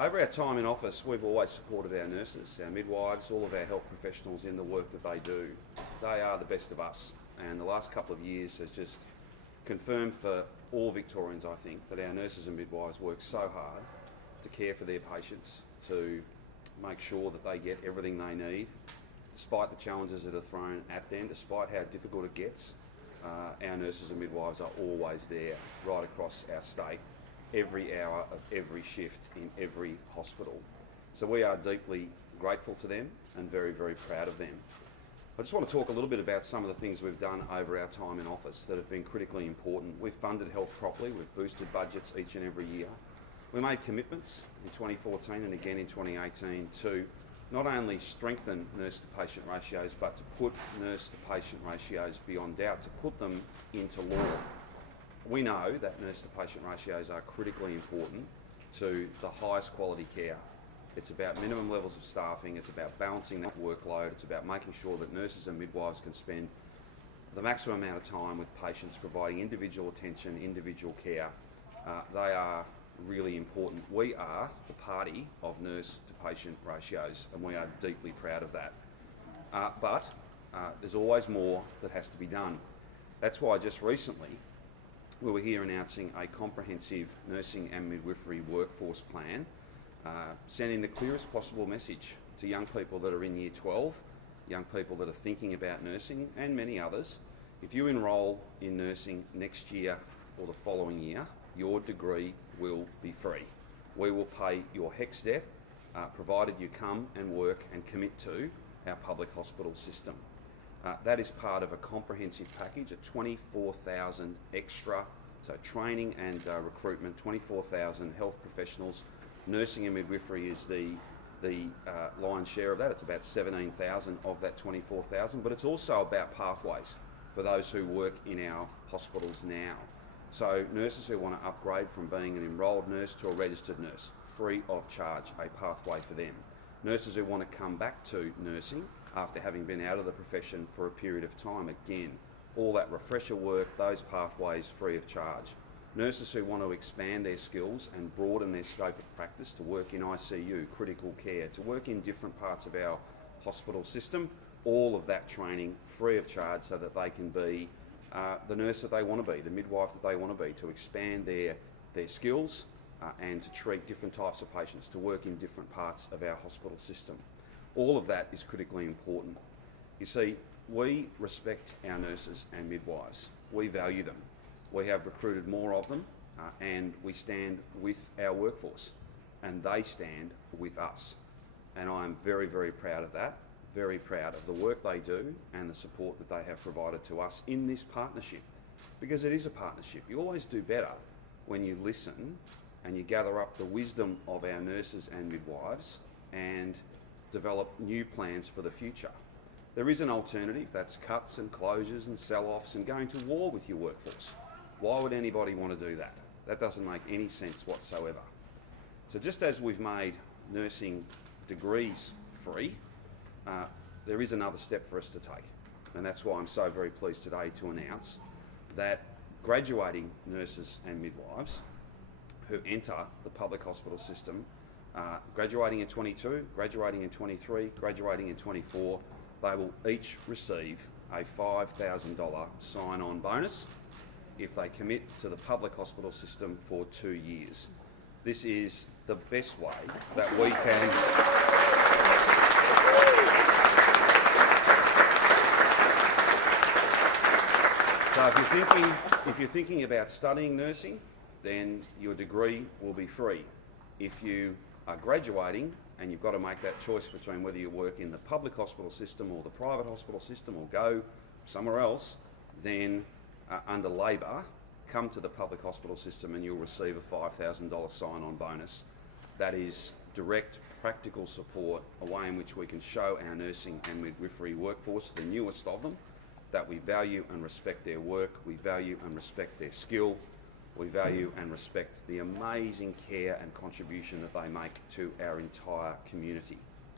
Over our time in office, we've always supported our nurses, our midwives, all of our health professionals in the work that they do. They are the best of us, and the last couple of years has just confirmed for all Victorians, I think, that our nurses and midwives work so hard to care for their patients, to make sure that they get everything they need, despite the challenges that are thrown at them, despite how difficult it gets. Our nurses and midwives are always there, right across our state, every hour of every shift in every hospital. So we are deeply grateful to them and very, very proud of them. I just want to talk a little bit about some of the things we've done over our time in office that have been critically important. We've funded health properly, we've boosted budgets each and every year. We made commitments in 2014 and again in 2018 to not only strengthen nurse-to-patient ratios, but to put nurse-to-patient ratios beyond doubt, to put them into law. We know that nurse-to-patient ratios are critically important to the highest quality care. It's about minimum levels of staffing, it's about balancing that workload, it's about making sure that nurses and midwives can spend the maximum amount of time with patients, providing individual attention, individual care. They are really important. We are the party of nurse-to-patient ratios, and we are deeply proud of that. But there's always more that has to be done. That's why just recently we were here announcing a comprehensive nursing and midwifery workforce plan, sending the clearest possible message to young people that are in Year 12, young people that are thinking about nursing, and many others. If you enrol in nursing next year or the following year, your degree will be free. We will pay your HECS debt, provided you come and work and commit to our public hospital system. That is part of a comprehensive package of 24,000 extra, so training and recruitment, 24,000 health professionals. Nursing and midwifery is the lion's share of that. It's about 17,000 of that 24,000, but it's also about pathways for those who work in our hospitals now. So nurses who want to upgrade from being an enrolled nurse to a registered nurse, free of charge, a pathway for them. Nurses who want to come back to nursing after having been out of the profession for a period of time, again, all that refresher work, those pathways free of charge. Nurses who want to expand their skills and broaden their scope of practice to work in ICU, critical care, to work in different parts of our hospital system, all of that training free of charge so that they can be the nurse that they want to be, the midwife that they want to be, to expand their skills and to treat different types of patients, to work in different parts of our hospital system. All of that is critically important. You see, we respect our nurses and midwives. We value them. We have recruited more of them and we stand with our workforce and they stand with us. And I'm very, very proud of that, very proud of the work they do and the support that they have provided to us in this partnership. Because it is a partnership. You always do better when you listen and you gather up the wisdom of our nurses and midwives and develop new plans for the future. There is an alternative, that's cuts and closures and sell-offs and going to war with your workforce. Why would anybody want to do that? That doesn't make any sense whatsoever. So just as we've made nursing degrees free, there is another step for us to take. And that's why I'm so very pleased today to announce that graduating nurses and midwives who enter the public hospital system, graduating in 22, graduating in 23, graduating in 24, they will each receive a $5,000 sign-on bonus if they commit to the public hospital system for 2 years. This is the best way that we can... So if you're thinking about studying nursing, then your degree will be free. If you are graduating and you've got to make that choice between whether you work in the public hospital system or the private hospital system or go somewhere else, then under Labor, come to the public hospital system and you'll receive a $5,000 sign-on bonus. That is direct, practical support, a way in which we can show our nursing and midwifery workforce, the newest of them, that we value and respect their work, we value and respect their skill, we value and respect the amazing care and contribution that they make to our entire community.